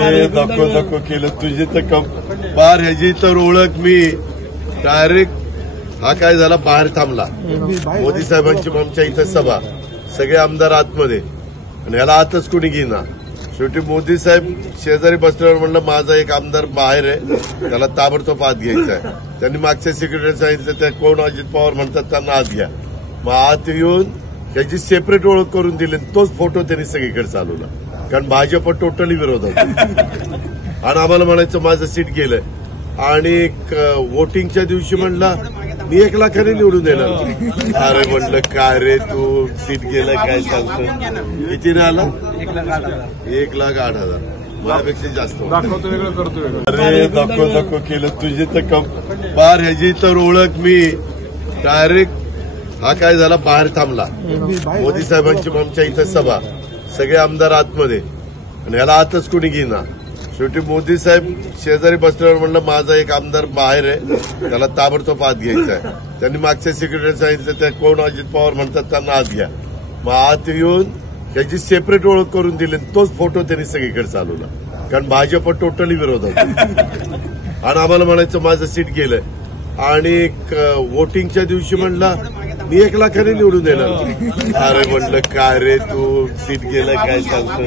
अरे नको नको केलं तुझी तर बार ह्याची तर ओळख मी डायरेक्ट हा काय झाला बाहेर थांबला मोदी साहेबांची आमच्या इथं सभा सगळे आमदार आतमध्ये आणि ह्याला आतच कोणी घेईना शेवटी मोदी साहेब शेजारी बसल्यावर म्हणलं माझा एक आमदार बाहेर आहे त्याला ताबडतोब आत घ्यायचा आहे त्यांनी मागच्या सेक्रेटरी सांगितलं त्या कोण अजित पवार म्हणतात त्यांना आत घ्या मग आत येऊन त्याची सेपरेट ओळख करून दिली तोच फोटो त्यांनी सगळीकडे चालवला कारण भाजप टोटली विरोधात आणि आम्हाला म्हणायचं माझं सीट गेलंय आणि वोटिंगच्या दिवशी म्हणला मी 1 लाखाने निवडून देणार अरे म्हणलं काय रे तू सीट गेलं काय सांगतो कितीने आला 1,08,000 माझ्यापेक्षा जास्त अरे नको नको केलं तुझी तर बार ह्याची तर ओळख मी डायरेक्ट हा काय झाला बाहेर थांबला मोदी साहेबांची आमच्या इथं सभा सगळे आमदार आतमध्ये आणि ह्याला आतच कोणी घेईना शेवटी मोदी साहेब शेजारी बसल्यावर म्हणलं माझा एक आमदार बाहेर आहे त्याला ताबडतोब आत घ्यायचा आहे त्यांनी मागच्या सेक्रेटरी सांगितलं त्या कोण अजित पवार म्हणतात त्यांना आत घ्या मग आत येऊन त्याची सेपरेट ओळख करून दिली तोच फोटो त्यांनी सगळीकडे चालवला कारण भाजप टोटली विरोधात आणि आम्हाला म्हणायचं माझं सीट गेलंय आणि वोटिंगच्या दिवशी म्हणला मी 1 लाखाने निवडून देणार अरे म्हणलं काय रे तू सीट गेलं काय सांगतो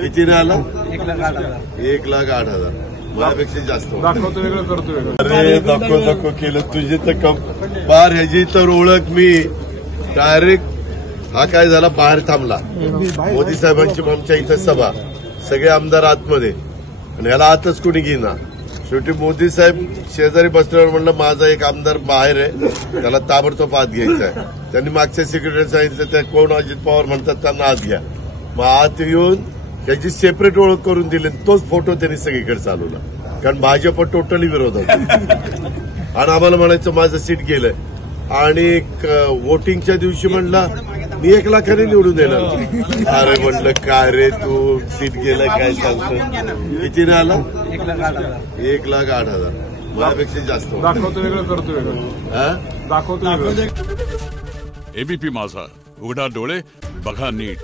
कितीने आला 1,08,000 माझ्यापेक्षा जास्त अरे नको नको केलं तुझी तर बार ह्याची तर ओळख मी डायरेक्ट हा काय झाला बाहेर थांबला मोदी साहेबांची आमच्या इथं सभा सगळे आमदार आतमध्ये आणि ह्याला आतच कोणी घेईना शेवटी मोदी साहेब शेजारी बसल्यावर म्हणलं माझा एक आमदार बाहेर आहे त्याला ताबडतोब आत घ्यायचा आहे त्यांनी मागच्या सेक्रेटरी सांगितलं त्या कोण अजित पवार म्हणतात त्यांना आत घ्या मग आत येऊन त्याची सेपरेट ओळख करून दिली तोच फोटो त्यांनी सगळीकडे चालवला कारण भाजप टोटली विरोधात आणि आम्हाला म्हणायचं माझं सीट गेलंय आणि वोटिंगच्या दिवशी म्हणला मी 1 लाखाने निवडून देणार अरे म्हणलं काय रे तू सीट गेलं काय सांगतो कितीने आला 1,08,000 माझ्यापेक्षा जास्त एबीपी माझा उघडा डोळे बघा नीट.